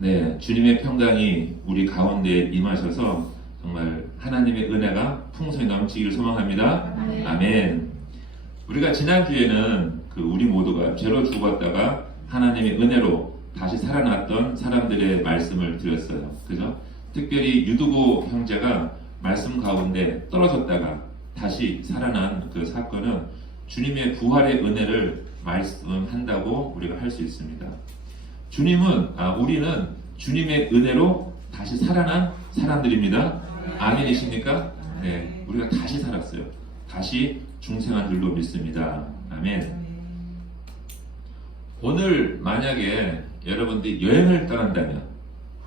네, 주님의 평강이 우리 가운데 임하셔서 정말 하나님의 은혜가 풍성히 넘치기를 소망합니다. 아멘. 아멘. 우리가 지난주에는 우리 모두가 죄로 죽었다가 하나님의 은혜로 다시 살아났던 사람들의 말씀을 드렸어요. 그죠? 특별히 유두고 형제가 말씀 가운데 떨어졌다가 다시 살아난 그 사건은 주님의 부활의 은혜를 말씀한다고 우리가 할 수 있습니다. 우리는 주님의 은혜로 다시 살아난 사람들입니다. 아멘이십니까? 네, 우리가 다시 살았어요. 다시 중생한 줄로 믿습니다. 아멘. 오늘 만약에 여러분들이 여행을 떠난다면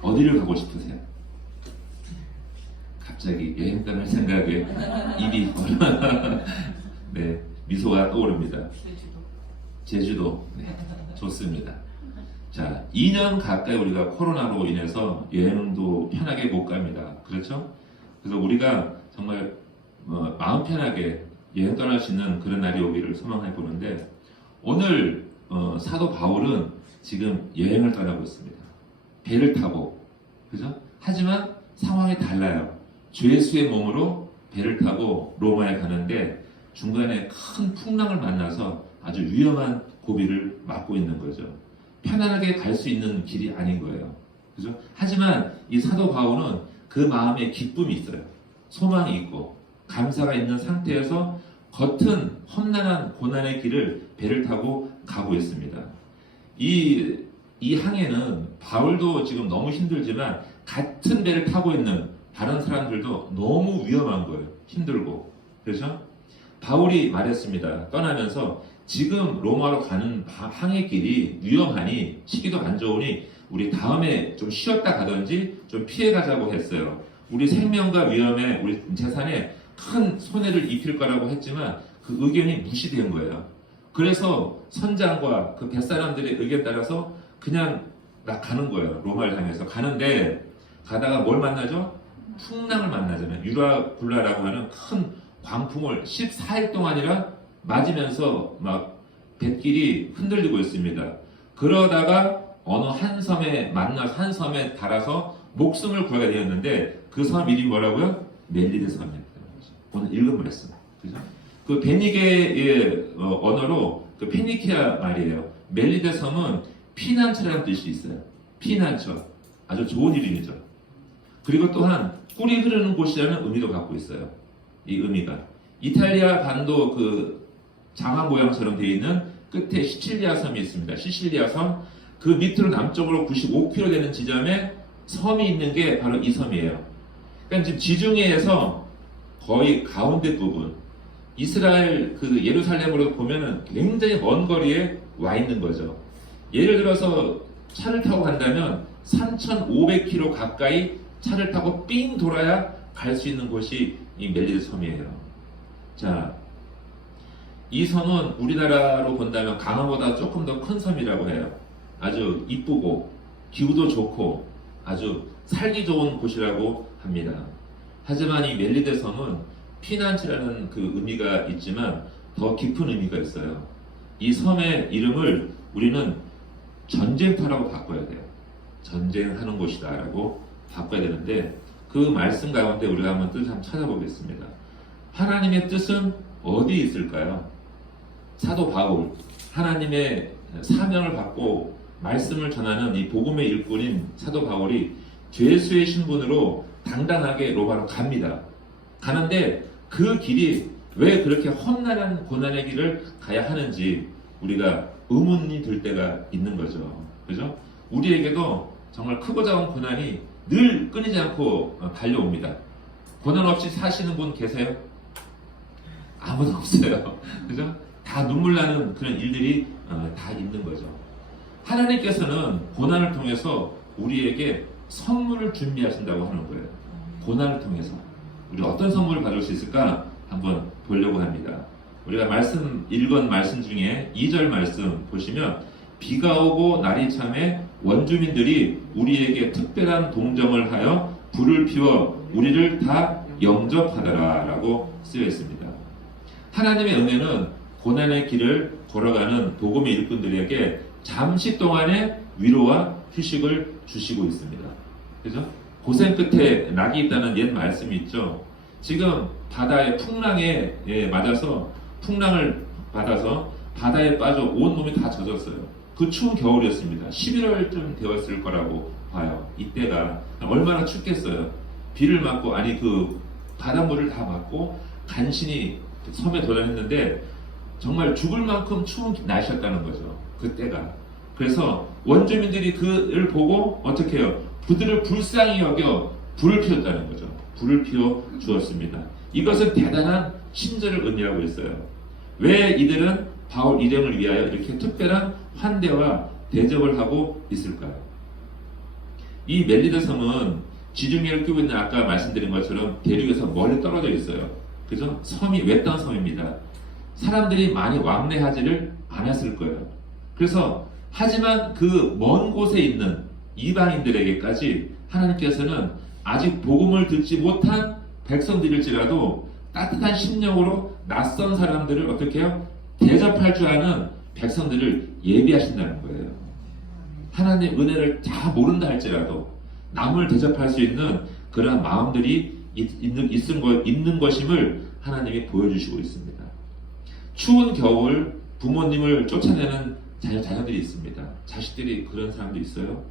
어디를 가고 싶으세요? 갑자기 여행 떠날 생각에 입이 네, 미소가 떠오릅니다. 제주도. 네, 좋습니다. 자, 2년 가까이 우리가 코로나로 인해서 여행도 편하게 못 갑니다. 그렇죠? 그래서 우리가 정말 마음 편하게 여행 떠날 수 있는 그런 날이 오기를 소망해 보는데, 오늘 사도 바울은 지금 여행을 떠나고 있습니다. 배를 타고, 그죠? 하지만 상황이 달라요. 죄수의 몸으로 배를 타고 로마에 가는데 중간에 큰 풍랑을 만나서 아주 위험한 고비를 맞고 있는 거죠. 편안하게 갈 수 있는 길이 아닌 거예요. 그죠? 하지만 이 사도 바울은 그 마음에 기쁨이 있어요. 소망이 있고 감사가 있는 상태에서 겉은 험난한 고난의 길을 배를 타고 가고 있습니다. 이 항해는 바울도 지금 너무 힘들지만 같은 배를 타고 있는 다른 사람들도 너무 위험한 거예요. 힘들고. 그렇죠? 바울이 말했습니다. 떠나면서 지금 로마로 가는 항해길이 위험하니 시기도 안 좋으니 우리 다음에 좀 쉬었다 가든지 좀 피해 가자고 했어요. 우리 생명과 위험에 우리 재산에 큰 손해를 입힐 거라고 했지만 그 의견이 무시된 거예요. 그래서 선장과 그 뱃사람들의 의견 따라서 그냥 막 가는 거예요. 로마를 향해서 가는데 가다가 뭘 만나죠? 풍랑을 만나잖아요. 유라굴라라고 하는 큰 광풍을 14일 동안이라 맞으면서 막 뱃길이 흔들리고 있습니다. 그러다가 어느 한 섬에 만나서 한 섬에 달아서 목숨을 구하게 되었는데 그 섬 이름이 뭐라고요? 멜리데 섬입니다. 오늘 읽은 말씀. 그죠? 그 베니게의 언어로 그 페니키아 말이에요. 멜리데 섬은 피난처라는 뜻이 있어요. 피난처. 아주 좋은 이름이죠. 그리고 또한 꿀이 흐르는 곳이라는 의미도 갖고 있어요. 이 의미가. 이탈리아 반도 그 장화 모양처럼 되어 있는 끝에 시칠리아 섬이 있습니다. 시칠리아 섬. 그 밑으로 남쪽으로 95km 되는 지점에 섬이 있는 게 바로 이 섬이에요. 그러니까 지금 지중해에서 거의 가운데 부분, 이스라엘 그 예루살렘으로 보면은 굉장히 먼 거리에 와 있는 거죠. 예를 들어서 차를 타고 간다면 3,500km 가까이 차를 타고 삥 돌아야 갈 수 있는 곳이 이 멜리데 섬이에요. 자, 이 섬은 우리나라로 본다면 강화보다 조금 더 큰 섬이라고 해요. 아주 이쁘고 기후도 좋고 아주 살기 좋은 곳이라고 합니다. 하지만 이 멜리데 섬은 피난처라는 그 의미가 있지만 더 깊은 의미가 있어요. 이 섬의 이름을 우리는 전쟁터라고 바꿔야 돼요. 전쟁하는 곳이다라고 바꿔야 되는데 그 말씀 가운데 우리가 한번 뜻을 한번 찾아보겠습니다. 하나님의 뜻은 어디에 있을까요? 사도 바울, 하나님의 사명을 받고 말씀을 전하는 이 복음의 일꾼인 사도 바울이 죄수의 신분으로 당당하게 로마로 갑니다. 가는데 그 길이 왜 그렇게 험난한 고난의 길을 가야 하는지 우리가 의문이 들 때가 있는 거죠. 그죠? 우리에게도 정말 크고 작은 고난이 늘 끊이지 않고 달려옵니다. 고난 없이 사시는 분 계세요? 아무도 없어요. 그죠? 다 눈물 나는 그런 일들이 다 있는 거죠. 하나님께서는 고난을 통해서 우리에게 선물을 준비하신다고 하는 거예요. 고난을 통해서 우리 어떤 선물을 받을 수 있을까 한번 보려고 합니다. 우리가 읽은 말씀 중에 2절 말씀 보시면 비가 오고 날이 참에 원주민들이 우리에게 특별한 동정을 하여 불을 피워 우리를 다 영접하더라 라고 쓰여 있습니다. 하나님의 은혜는 고난의 길을 걸어가는 복음의 일꾼들에게 잠시 동안의 위로와 휴식을 주시고 있습니다. 그죠? 고생 끝에 낙이 있다는 옛 말씀이 있죠. 지금 바다의 풍랑에 맞아서 풍랑을 받아서 바다에 빠져 온 몸이 다 젖었어요. 그 추운 겨울이었습니다. 11월쯤 되었을 거라고 봐요. 이때가 얼마나 춥겠어요. 비를 맞고 아니 그 바닷물을 다 맞고 간신히 섬에 도달했는데 정말 죽을 만큼 추운 날씨였다는 거죠. 그때가. 그래서 원주민들이 그를 보고 어떻게 해요? 그들을 불쌍히 여겨 불을 피웠다는 거죠. 불을 피워 주었습니다. 이것은 대단한 친절을 의미하고 있어요. 왜 이들은 바울 일행을 위하여 이렇게 특별한 환대와 대접을 하고 있을까요? 이 멜리데 섬은 지중해를 끼고 있는 아까 말씀드린 것처럼 대륙에서 멀리 떨어져 있어요. 그죠? 섬이 외딴 섬입니다. 사람들이 많이 왕래하지를 않았을 거예요. 그래서 하지만 그 먼 곳에 있는 이방인들에게까지 하나님께서는 아직 복음을 듣지 못한 백성들일지라도 따뜻한 심령으로 낯선 사람들을 어떻게 해요? 대접할 줄 아는 백성들을 예비하신다는 거예요. 하나님의 은혜를 다 모른다 할지라도 남을 대접할 수 있는 그러한 마음들이 있는 것임을 하나님이 보여주시고 있습니다. 추운 겨울 부모님을 쫓아내는 자녀들이 있습니다. 자식들이 그런 사람도 있어요.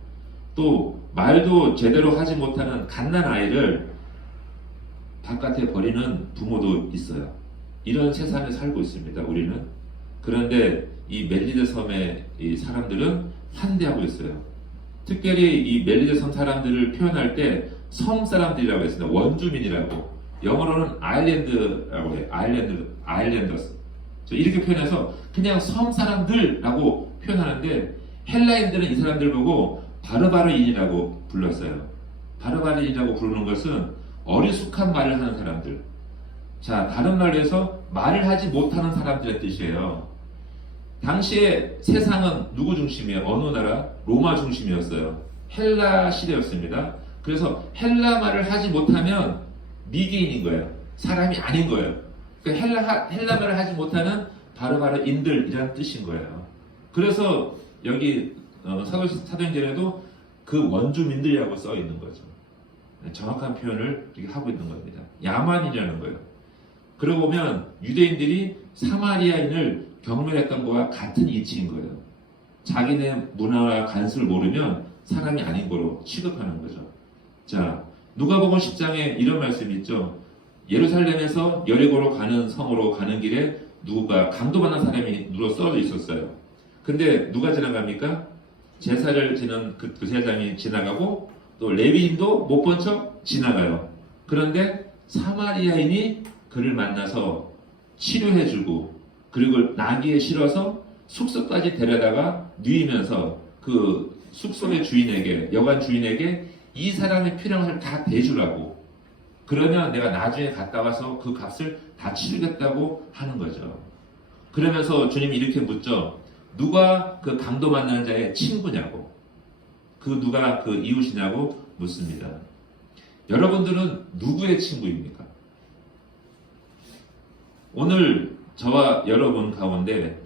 또 말도 제대로 하지 못하는 갓난 아이를 바깥에 버리는 부모도 있어요. 이런 세상에 살고 있습니다. 우리는. 그런데 이 멜리데 섬의 이 사람들은 환대하고 있어요. 특별히 이 멜리데 섬 사람들을 표현할 때 섬 사람들이라고 했습니다. 원주민이라고. 영어로는 아일랜드라고 해요. 아일랜더스. 이렇게 표현해서 그냥 섬 사람들라고 표현하는데 헬라인들은 이 사람들 보고 바르바르인이라고 불렀어요. 바르바르인이라고 부르는 것은 어리숙한 말을 하는 사람들. 자, 다른 말로 해서 말을 하지 못하는 사람들의 뜻이에요. 당시에 세상은 누구 중심이에요? 어느 나라? 로마 중심이었어요. 헬라 시대였습니다. 그래서 헬라 말을 하지 못하면 미개인인 거예요. 사람이 아닌 거예요. 그러니까 헬라 말을 하지 못하는 바르바르인들이라는 뜻인 거예요. 그래서 여기 사도행전에도 그 원주민들이라고 써 있는 거죠. 정확한 표현을 이렇게 하고 있는 겁니다. 야만이라는 거예요. 그러고 보면 유대인들이 사마리아인을 경멸했던 것과 같은 이치인 거예요. 자기네 문화와 관습을 모르면 사람이 아닌 거로 취급하는 거죠. 자, 누가복음 10장에 이런 말씀이 있죠. 예루살렘에서 여리고로 가는 성으로 가는 길에 누가 강도받는 사람이 누워 쓰러져 있었어요. 근데 누가 지나갑니까? 제사를 지는 그 제사장이 지나가고 또 레위인도 못 본 척 지나가요. 그런데 사마리아인이 그를 만나서 치료해주고 그리고 나귀에 실어서 숙소까지 데려다가 누이면서 그 숙소의 주인에게 여관 주인에게 이 사람의 필요한 것을 다 대주라고 그러면 내가 나중에 갔다 와서 그 값을 다 치르겠다고 하는 거죠. 그러면서 주님이 이렇게 묻죠. 누가 그 강도 만나는 자의 친구냐고 그 누가 그 이웃이냐고 묻습니다. 여러분들은 누구의 친구입니까? 오늘 저와 여러분 가운데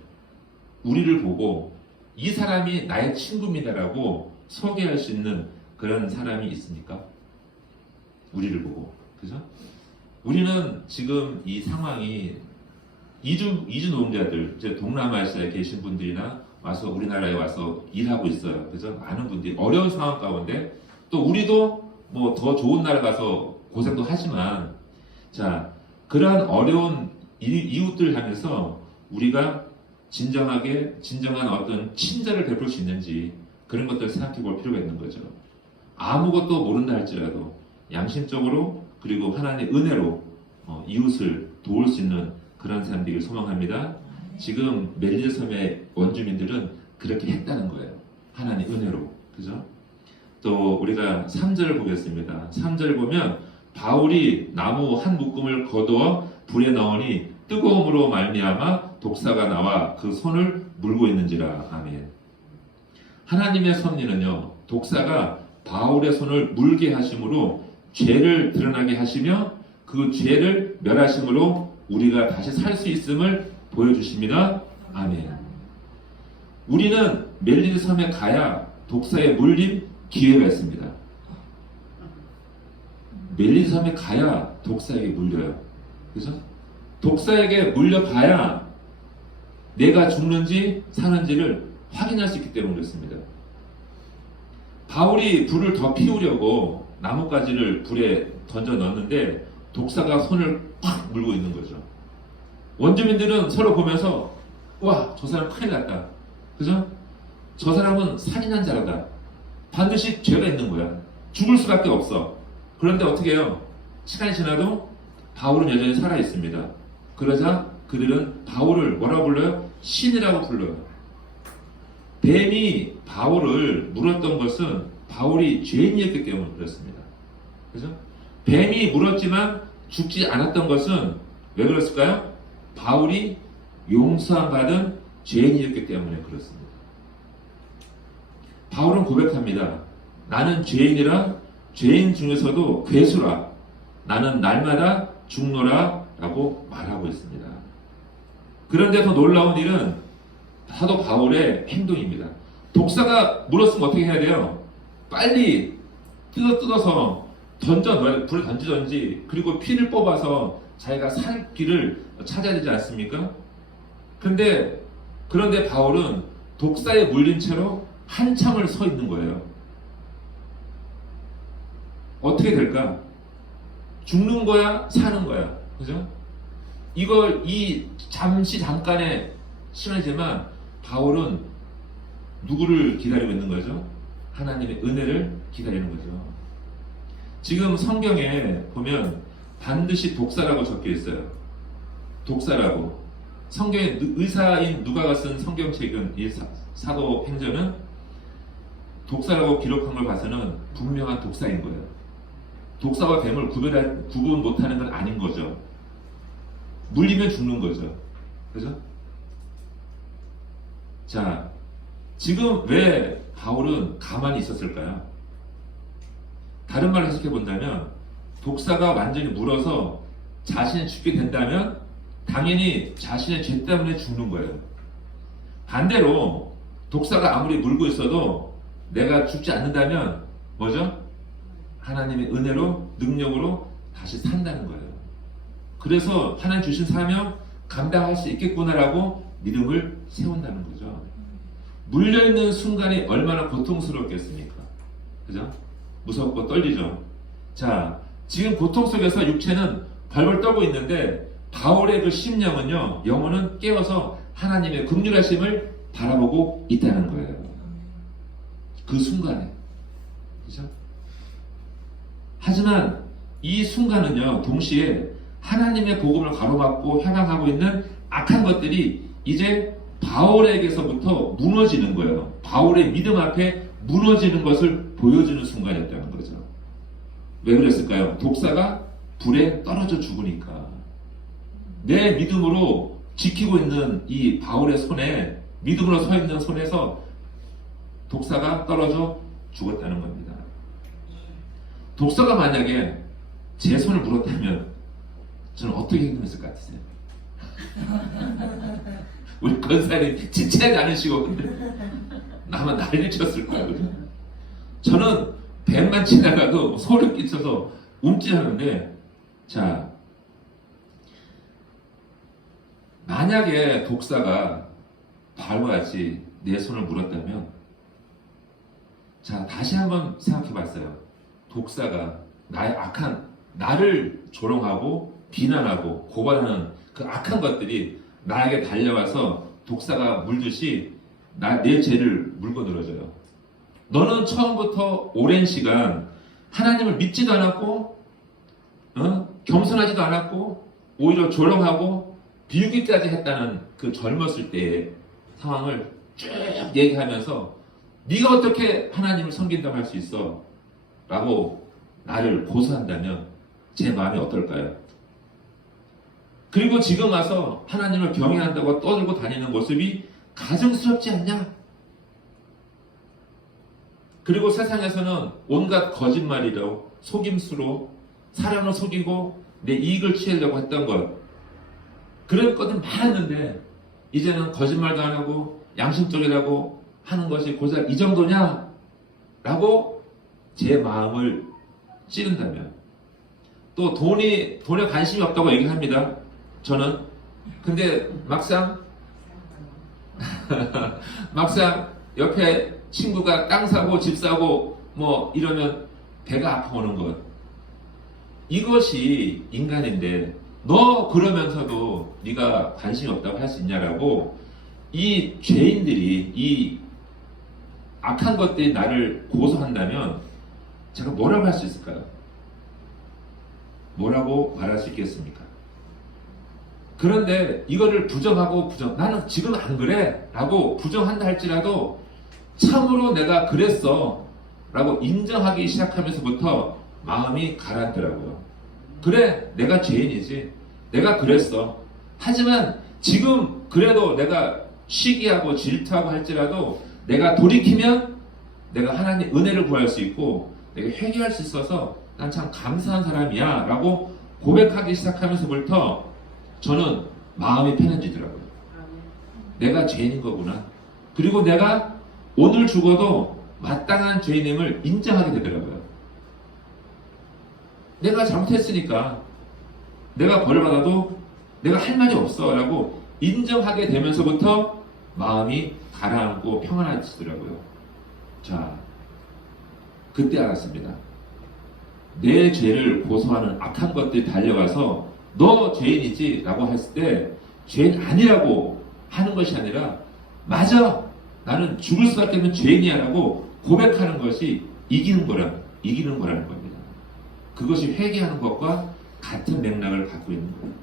우리를 보고 이 사람이 나의 친구입니다라고 소개할 수 있는 그런 사람이 있습니까? 우리를 보고. 그죠? 우리는 지금 이 상황이 이주 노동자들, 이제 동남아시아에 계신 분들이나 와서 우리나라에 와서 일하고 있어요. 그죠? 많은 분들이 어려운 상황 가운데 또 우리도 뭐 더 좋은 나라 가서 고생도 하지만 자, 그러한 어려운 이웃들 향해서 우리가 진정한 어떤 친절을 베풀 수 있는지 그런 것들을 생각해 볼 필요가 있는 거죠. 아무것도 모른다 할지라도 양심적으로 그리고 하나님의 은혜로 이웃을 도울 수 있는 그런 사람들을 소망합니다. 지금 멜리데 섬의 원주민들은 그렇게 했다는 거예요. 하나님의 은혜로. 그죠? 또 우리가 3절을 보겠습니다. 3절을 보면 바울이 나무 한 묶음을 거두어 불에 넣으니 뜨거움으로 말미암아 독사가 나와 그 손을 물고 있는지라. 아멘. 하나님의 섭리는요. 독사가 바울의 손을 물게 하심으로 죄를 드러나게 하시며 그 죄를 멸하심으로 우리가 다시 살 수 있음을 보여주십니다. 아멘. 우리는 멜리데 섬에 가야 독사에 물린 기회가 있습니다. 멜리섬에 가야 독사에게 물려요. 그죠? 독사에게 물려봐야 내가 죽는지 사는지를 확인할 수 있기 때문에 그렇습니다. 바울이 불을 더 피우려고 나뭇가지를 불에 던져 넣었는데 독사가 손을 팍 물고 있는 거죠. 원주민들은 서로 보면서 와, 저 사람 큰일 났다. 그죠? 저 사람은 살인한 자라다. 반드시 죄가 있는 거야. 죽을 수밖에 없어. 그런데 어떻게 해요? 시간이 지나도 바울은 여전히 살아있습니다. 그러자 그들은 바울을 뭐라고 불러요? 신이라고 불러요. 뱀이 바울을 물었던 것은 바울이 죄인이었기 때문에 그렇습니다. 그죠? 뱀이 물었지만 죽지 않았던 것은 왜 그랬을까요? 바울이 용서함 받은 죄인이었기 때문에 그렇습니다. 바울은 고백합니다. 나는 죄인이라, 죄인 중에서도 괴수라, 나는 날마다 죽노라 라고 말하고 있습니다. 그런데 더 놀라운 일은 사도 바울의 행동입니다. 독사가 물었으면 어떻게 해야 돼요? 빨리 뜯어서 불에 던지던지, 그리고 피를 뽑아서 자기가 살 길을 찾아야 되지 않습니까? 그런데 바울은 독사에 물린 채로 한참을 서 있는 거예요. 어떻게 될까? 죽는 거야, 사는 거야. 그죠? 이 잠깐의 시간이지만 바울은 누구를 기다리고 있는 거죠? 하나님의 은혜를 기다리는 거죠. 지금 성경에 보면 반드시 독사라고 적혀 있어요. 독사라고. 성경에 의사인 누가가 쓴 성경책은 이 사도행전은 독사라고 기록한 걸 봐서는 분명한 독사인 거예요. 독사와 뱀을 구분 못하는 건 아닌 거죠. 물리면 죽는 거죠. 그죠? 자, 지금 왜 바울은 가만히 있었을까요? 다른 말로 해석해 본다면 독사가 완전히 물어서 자신이 죽게 된다면 당연히 자신의 죄 때문에 죽는 거예요. 반대로 독사가 아무리 물고 있어도 내가 죽지 않는다면 뭐죠? 하나님의 은혜로, 능력으로 다시 산다는 거예요. 그래서 하나님 주신 사명 감당할 수 있겠구나라고 믿음을 세운다는 거죠. 물려있는 순간이 얼마나 고통스럽겠습니까? 그죠? 무섭고 떨리죠? 자, 지금 고통 속에서 육체는 벌벌 떨고 있는데 바울의 그 심령은요, 영혼은 깨어서 하나님의 긍휼하심을 바라보고 있다는 거예요. 그 순간에. 그죠? 하지만 이 순간은요, 동시에 하나님의 복음을 가로막고 해방하고 있는 악한 것들이 이제 바울에게서부터 무너지는 거예요. 바울의 믿음 앞에 무너지는 것을 보여주는 순간이었다는 거죠. 왜 그랬을까요? 독사가 불에 떨어져 죽으니까. 내 믿음으로 지키고 있는 이 바울의 손에, 믿음으로 서 있는 손에서 독사가 떨어져 죽었다는 겁니다. 독사가 만약에 제 손을 물었다면 저는 어떻게 행동했을 것 같으세요? 우리 권사님 지체하지 않으시고 나만 난리 쳤을 거예요. 저는 뱀만 지나가도 소름 끼쳐서 움찔하는데, 자, 만약에 독사가 바울과 같이 내 손을 물었다면, 자, 다시 한번 생각해 봤어요. 독사가 나를 조롱하고 비난하고 고발하는 그 악한 것들이 나에게 달려와서 독사가 물듯이 내 죄를 물고 늘어져요. 너는 처음부터 오랜 시간 하나님을 믿지도 않았고, 겸손하지도 않았고, 오히려 조롱하고 비웃기까지 했다는 그 젊었을 때의 상황을 쭉 얘기하면서 네가 어떻게 하나님을 섬긴다고 할 수 있어? 라고 나를 고소한다면 제 마음이 어떨까요? 그리고 지금 와서 하나님을 경외한다고 떠들고 다니는 모습이 가증스럽지 않냐? 그리고 세상에서는 온갖 거짓말이로, 속임수로 사람을 속이고 내 이익을 취하려고 했던 것, 그런 것들 많았는데 이제는 거짓말도 안 하고 양심적이라고 하는 것이 고작 이 정도냐? 라고 제 마음을 찌른다면, 또 돈에 관심이 없다고 얘기합니다. 저는. 근데 막상 옆에 친구가 땅 사고 집 사고 뭐 이러면 배가 아파오는 것. 이것이 인간인데 너 그러면서도 네가 관심이 없다고 할 수 있냐라고 이 죄인들이, 이 악한 것들이 나를 고소한다면 제가 뭐라고 할 수 있을까요? 뭐라고 말할 수 있겠습니까? 그런데 이거를 부정하고 나는 지금 안 그래 라고 부정한다 할지라도 참으로 내가 그랬어 라고 인정하기 시작하면서부터 마음이 가라앉더라고요. 그래, 내가 죄인이지, 내가 그랬어. 하지만 지금 그래도 내가 시기하고 질투하고 할지라도 내가 돌이키면 내가 하나님 은혜를 구할 수 있고 내가 회개할 수 있어서 난 참 감사한 사람이야 라고 고백하기 시작하면서부터 저는 마음이 편해지더라고요. 내가 죄인인 거구나. 그리고 내가 오늘 죽어도 마땅한 죄인임을 인정하게 되더라고요. 내가 잘못했으니까 내가 벌 받아도 내가 할 말이 없어 라고 인정하게 되면서부터 마음이 가라앉고 평안해지더라고요. 자, 그때 알았습니다. 내 죄를 고소하는 악한 것들이 달려가서 너 죄인이지 라고 했을 때 죄인 아니라고 하는 것이 아니라 맞아, 나는 죽을 수밖에 없는 죄인이야 라고 고백하는 것이 이기는 거라는 겁니다. 그것이 회개하는 것과 같은 맥락을 갖고 있는 거예요.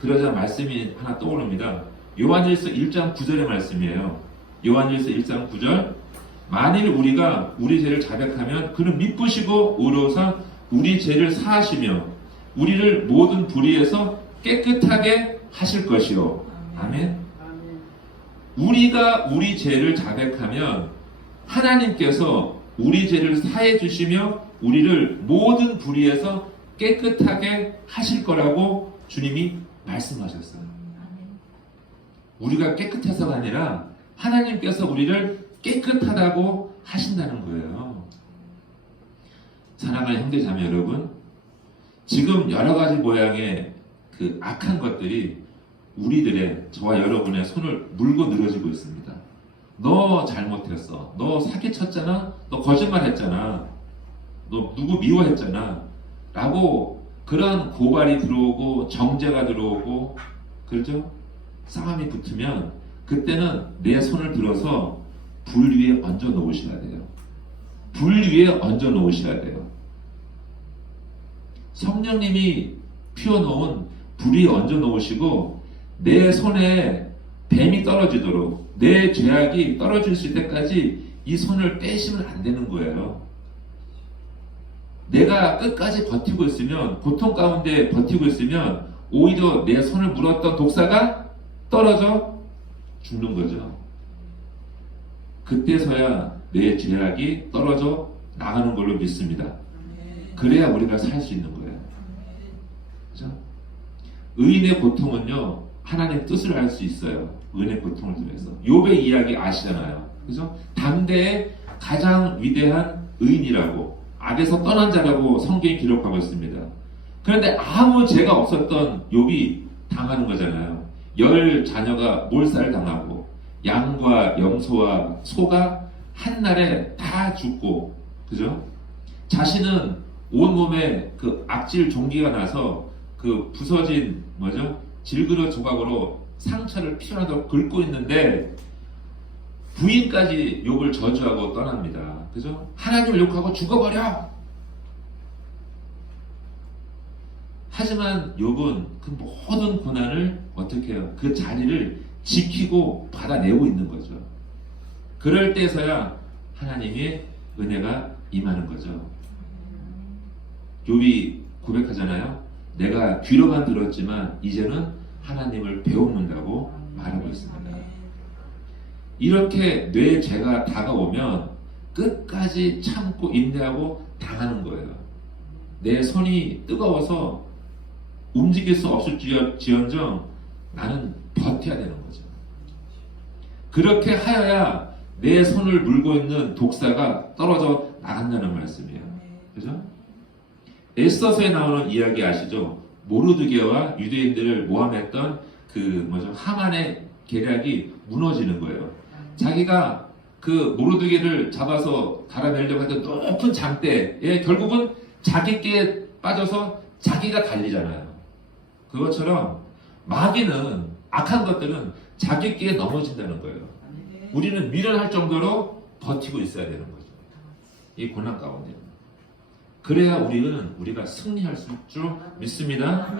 그러자 말씀이 하나 떠오릅니다. 요한일서 1장 9절의 말씀이에요. 요한일서 1장 9절, 만일 우리가 우리 죄를 자백하면 그는 미쁘시고 의로우사 우리 죄를 사하시며 우리를 모든 불의에서 깨끗하게 하실 것이요. 아멘. 우리가 우리 죄를 자백하면 하나님께서 우리 죄를 사해 주시며 우리를 모든 불의에서 깨끗하게 하실 거라고 주님이 말씀하셨어요. 우리가 깨끗해서가 아니라 하나님께서 우리를 깨끗하다고 하신다는 거예요. 사랑하는 형제자매 여러분, 지금 여러 가지 모양의 그 악한 것들이 우리들의, 저와 여러분의 손을 물고 늘어지고 있습니다. 너 잘못했어. 너 사기쳤잖아. 너 거짓말했잖아. 너 누구 미워했잖아. 라고 그런 고발이 들어오고 정죄가 들어오고, 그렇죠? 싸움이 붙으면 그때는 내 손을 들어서 불 위에 얹어 놓으셔야 돼요. 불 위에 얹어 놓으셔야 돼요. 성령님이 피워놓은 불 위에 얹어 놓으시고 내 손에 뱀이 떨어지도록, 내 죄악이 떨어질 때까지 이 손을 빼시면 안 되는 거예요. 내가 끝까지 버티고 있으면, 고통 가운데 버티고 있으면 오히려 내 손을 물었던 독사가 떨어져 죽는 거죠. 그때서야 내 죄악이 떨어져 나가는 걸로 믿습니다. 그래야 우리가 살 수 있는 거예요. 그렇죠? 의인의 고통은요, 하나님의 뜻을 알 수 있어요. 의인의 고통을 통해서. 욥의 이야기 아시잖아요. 그죠? 당대의 가장 위대한 의인이라고, 악에서 떠난 자라고 성경이 기록하고 있습니다. 그런데 아무 죄가 없었던 욥이 당하는 거잖아요. 10 자녀가 몰살 당하고 양과 염소와 소가 한날에 다 죽고, 그죠? 자신은 온몸에 그 악질 종기가 나서 그 부서진 질그릇 조각으로 상처를 피하도록 긁고 있는데 부인까지 욥을 저주하고 떠납니다. 그죠? 하나님을 욕하고 죽어버려! 하지만 욥은 그 모든 고난을 어떻게 해요? 그 자리를 지키고 받아내고 있는 거죠. 그럴 때서야 하나님의 은혜가 임하는 거죠. 욥이 고백하잖아요. 내가 귀로만 들었지만 이제는 하나님을 배우는다고 말하고 있습니다. 이렇게 내 죄가 다가오면 끝까지 참고 인내하고 당하는 거예요. 내 손이 뜨거워서 움직일 수 없을 지언정 나는 버텨야 되는 거죠. 그렇게 하여야 내 손을 물고 있는 독사가 떨어져 나간다는 말씀이에요. 그죠? 에스더서에 나오는 이야기 아시죠? 모르드게와 유대인들을 모함했던 그 뭐죠? 하만의 계략이 무너지는 거예요. 자기가 그 모르드게를 잡아서 달아내려고 했던 높은 장대에 결국은 자기께 빠져서 자기가 달리잖아요. 그것처럼 마귀는, 악한 것들은 자기께 넘어진다는 거예요. 우리는 미련할 정도로 버티고 있어야 되는 거죠. 이 고난 가운데. 그래야 우리가 승리할 줄 믿습니다.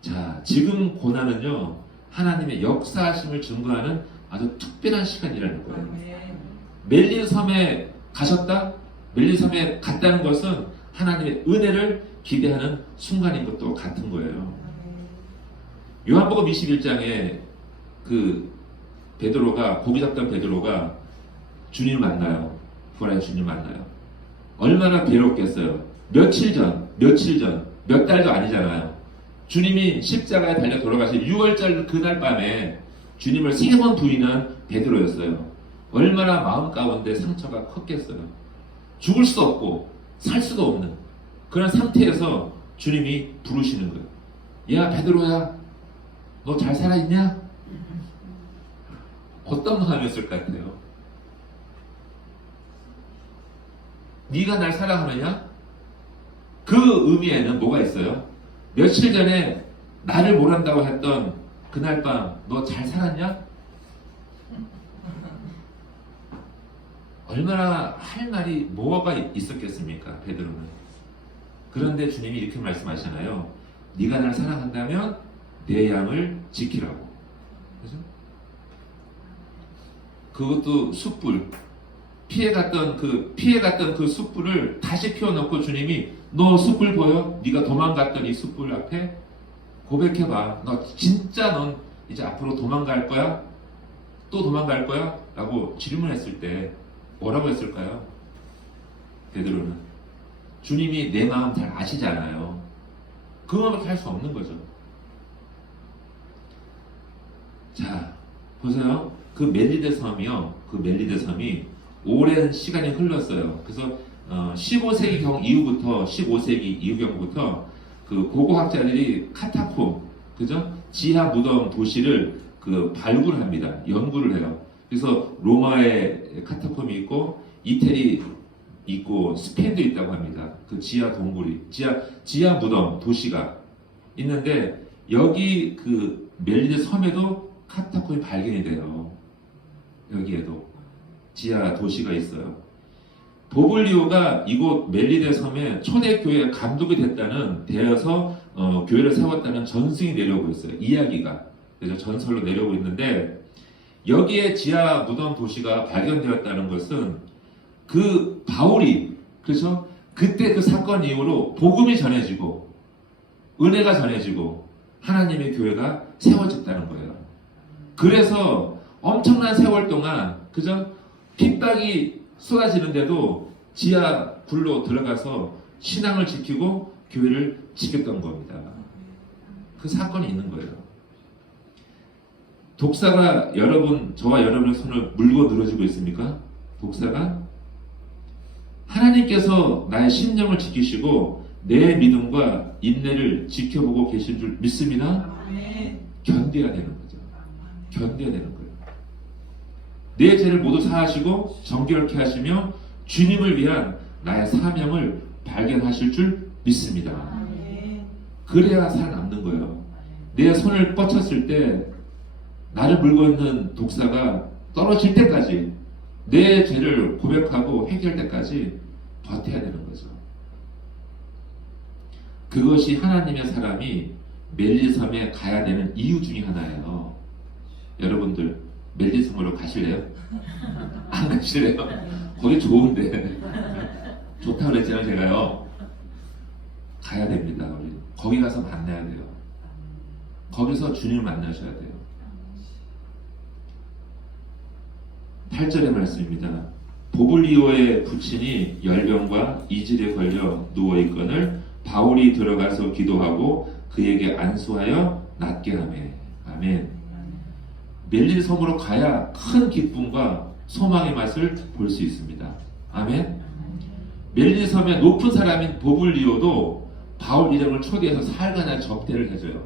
자, 지금 고난은요, 하나님의 역사하심을 증거하는 아주 특별한 시간이라는 거예요. 멜린 섬에 가셨다? 멜린 섬에 갔다는 것은 하나님의 은혜를 기대하는 순간인 것도 같은 거예요. 요한복음 21장에 그 베드로가, 고기 잡던 베드로가 주님을 만나요. 부활의 주님 만나요. 얼마나 괴롭겠어요. 며칠 전, 몇 달도 아니잖아요. 주님이 십자가에 달려 돌아가신 6월절 그날 밤에 주님을 3번 부인한 베드로였어요. 얼마나 마음 가운데 상처가 컸겠어요. 죽을 수도 없고 살 수도 없는 그런 상태에서 주님이 부르시는 거예요. 야, 베드로야, 너 잘 살아있냐? 어떤 마음이었을 것 같아요? 네가 날 사랑하느냐? 그 의미에는 뭐가 있어요? 며칠 전에 나를 모른다고 했던 그날 밤 너 잘 살았냐? 얼마나 할 말이 뭐가 있었겠습니까? 베드로는. 그런데 주님이 이렇게 말씀하시잖아요. 네가 날 사랑한다면 내 양을 지키라고. 그죠? 그것도 숯불. 피해갔던 그 숯불을 다시 피워놓고 주님이 너 숯불 보여? 네가 도망갔던 이 숯불 앞에 고백해봐. 너 진짜 넌 이제 앞으로 도망갈 거야? 또 도망갈 거야? 라고 질문했을 때 뭐라고 했을까요? 베드로는 주님이 내 마음 잘 아시잖아요. 그 마음을 할 수 없는 거죠. 자, 보세요. 그 멜리데 섬이 오랜 시간이 흘렀어요. 그래서 15세기 이후부터 15세기 이후경부터 그 고고학자들이 카타콤, 그죠? 지하 무덤 도시를 그 발굴합니다. 연구를 해요. 그래서 로마에 카타콤이 있고 이태리 있고 스페인도 있다고 합니다. 그 지하 동굴이 지하 무덤 도시가 있는데 여기 그 멜리데 섬에도 카타콤이 발견이 돼요. 여기에도 지하 도시가 있어요. 보블리오가 이곳 멜리데 섬에 초대교회 감독이 되어서 교회를 세웠다는 전승이 내려오고 있어요. 이야기가. 그래서 전설로 내려오고 있는데 여기에 지하 무덤 도시가 발견되었다는 것은 그 바울이, 그래서 그때 그 사건 이후로 복음이 전해지고 은혜가 전해지고 하나님의 교회가 세워졌다는 거예요. 그래서 엄청난 세월 동안, 그죠? 핍박이 쏟아지는데도 지하 굴로 들어가서 신앙을 지키고 교회를 지켰던 겁니다. 그 사건이 있는 거예요. 독사가 저와 여러분의 손을 물고 늘어지고 있습니까? 독사가? 하나님께서 나의 심령을 지키시고 내 믿음과 인내를 지켜보고 계신 줄 믿습니다. 견뎌야 되는 거죠. 견뎌야 되는 거예요. 내 죄를 모두 사하시고 정결케 하시며 주님을 위한 나의 사명을 발견하실 줄 믿습니다. 그래야 살아남는 거예요. 내 손을 뻗쳤을 때 나를 물고 있는 독사가 떨어질 때까지 내 죄를 고백하고 해결 때까지 버텨야 되는 거죠. 그것이 하나님의 사람이 멜리섬에 가야 되는 이유 중에 하나예요. 여러분들 멜리섬으로 가실래요? 안 가실래요? 거기 좋은데 좋다고 그랬잖아요. 제가요. 가야 됩니다. 우리. 거기 가서 만나야 돼요. 거기서 주님을 만나셔야 돼요. 8절의 말씀입니다. 보블리오의 부친이 열병과 이질에 걸려 누워있거늘 바울이 들어가서 기도하고 그에게 안수하여 낫게 하매. 아멘. 멜린 섬으로 가야 큰 기쁨과 소망의 맛을 볼 수 있습니다. 아멘. 멜리섬의 높은 사람인 보블리오도 바울 일행을 초대해서 살간한 접대를 해줘요.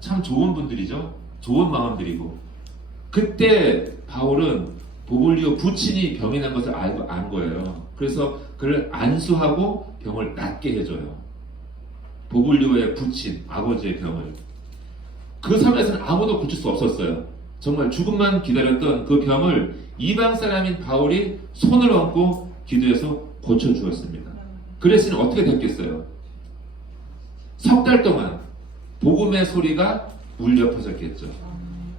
참 좋은 분들이죠. 좋은 마음들이고. 그때 바울은 보블리오 부친이 병이 난 것을 안 거예요. 그래서 그를 안수하고 병을 낫게 해줘요. 보블리오의 부친, 아버지의 병을. 그 섬에서는 아무도 고칠 수 없었어요. 정말 죽음만 기다렸던 그 병을 이방 사람인 바울이 손을 얹고 기도해서 고쳐주었습니다. 그랬으니 어떻게 됐겠어요? 석 달 동안 복음의 소리가 울려 퍼졌겠죠.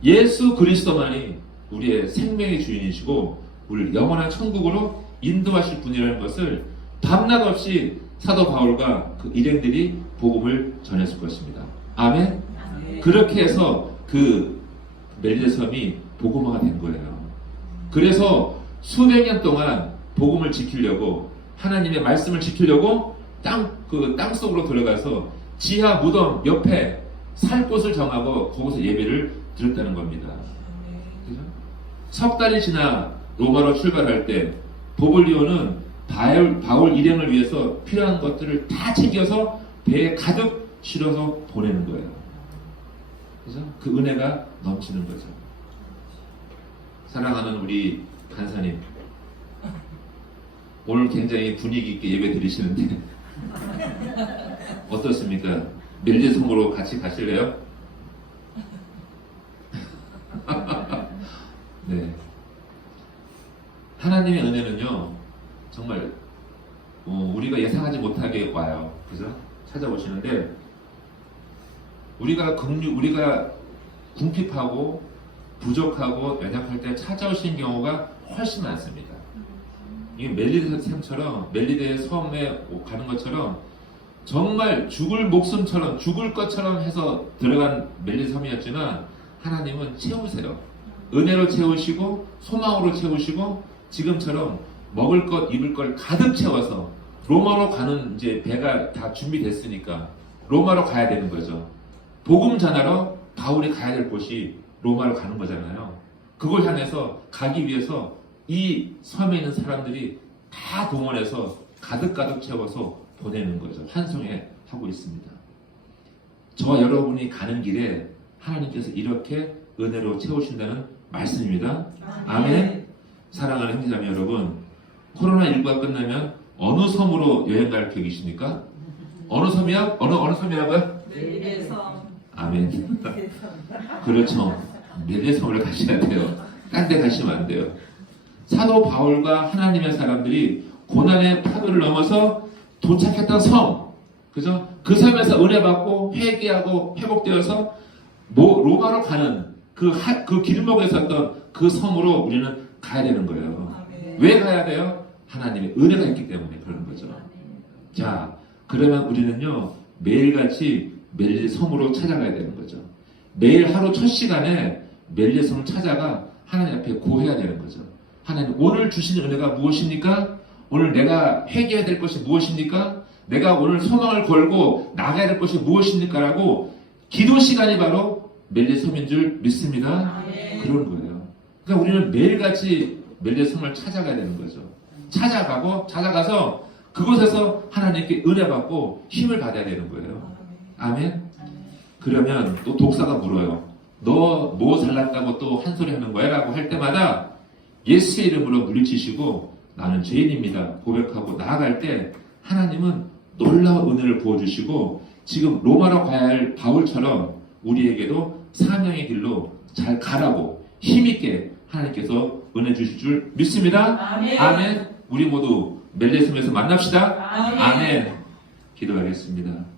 예수 그리스도만이 우리의 생명의 주인이시고 우리를 영원한 천국으로 인도하실 분이라는 것을 밤낮 없이 사도 바울과 그 일행들이 복음을 전했을 것입니다. 아멘? 그렇게 해서 그 멜리섬이 복음화가 된 거예요. 그래서 수백 년 동안 복음을 지키려고 하나님의 말씀을 지키려고 땅 속으로 들어가서 지하 무덤 옆에 살 곳을 정하고 거기서 예배를 드렸다는 겁니다. 그죠? 석 달이 지나 로마로 출발할 때 보블리오는 바울 일행을 위해서 필요한 것들을 다 챙겨서 배에 가득 실어서 보내는 거예요. 그죠? 그 은혜가 넘치는 거죠. 사랑하는 우리 간사님, 오늘 굉장히 분위기 있게 예배 드리시는데 어떻습니까? 멜리섬으로 같이 가실래요? 네. 하나님의 은혜는요, 정말 우리가 예상하지 못하게 와요. 그죠? 찾아오시는데 우리가 궁핍하고 부족하고 연약할 때 찾아오시는 경우가 훨씬 많습니다. 이게 멜리섬처럼 멜리데 섬에 가는 것처럼 정말 죽을 목숨처럼 죽을 것처럼 해서 들어간 멜리섬이었지만 하나님은 채우세요. 은혜로 채우시고 소망으로 채우시고 지금처럼 먹을 것 입을 걸 가득 채워서 로마로 가는 이제 배가 다 준비됐으니까 로마로 가야 되는 거죠. 복음 전하러 바울이 가야 될 곳이 로마로 가는 거잖아요. 그걸 향해서 가기 위해서 이 섬에 있는 사람들이 다 동원해서 가득 채워서 보내는 거죠. 환송해 하고 있습니다. 저와 여러분이 가는 길에 하나님께서 이렇게 은혜로 채우신다는 말씀입니다. 아멘. 사랑하는 형제자매 여러분, 코로나19가 끝나면 어느 섬으로 여행 갈 계획이십니까? 어느 섬이요? 어느 섬이라고요? 멜리섬. 아멘. 그렇죠. 멜리섬으로 가셔야 돼요. 딴 데 가시면 안 돼요. 사도 바울과 하나님의 사람들이 고난의 파도를 넘어서 도착했던 섬, 그죠? 그 섬에서 은혜 받고 회개하고 회복되어서 로마로 가는 그 길목에 섰던 그 섬으로 우리는 가야 되는 거예요. 왜 가야 돼요? 하나님의 은혜가 있기 때문에 그러는 거죠. 자, 그러면 우리는요 매일같이 멜리섬으로 찾아가야 되는 거죠. 매일 하루 첫 시간에 멜리섬을 찾아가 하나님 앞에 고해야 되는 거죠. 하나님, 오늘 주신 은혜가 무엇입니까? 오늘 내가 회개해야 될 것이 무엇입니까? 내가 오늘 소망을 걸고 나가야 될 것이 무엇입니까? 라고 기도 시간이 바로 멜리섬인 줄 믿습니다. 그런 거예요. 그러니까 우리는 매일같이 멜리섬을 찾아가야 되는 거죠. 찾아가서 그곳에서 하나님께 은혜 받고 힘을 받아야 되는 거예요. 아멘. 그러면 또 독사가 물어요. 너 뭐 잘났다고 또 한 소리 하는 거야? 라고 할 때마다 예수의 이름으로 물리치시고 나는 죄인입니다 고백하고 나아갈 때 하나님은 놀라운 은혜를 부어주시고 지금 로마로 가야 할 바울처럼 우리에게도 사명의 길로 잘 가라고 힘있게 하나님께서 은혜 주실 줄 믿습니다. 아멘. 아멘. 우리 모두 멜리섬에서 만납시다. 아멘. 아멘. 기도하겠습니다.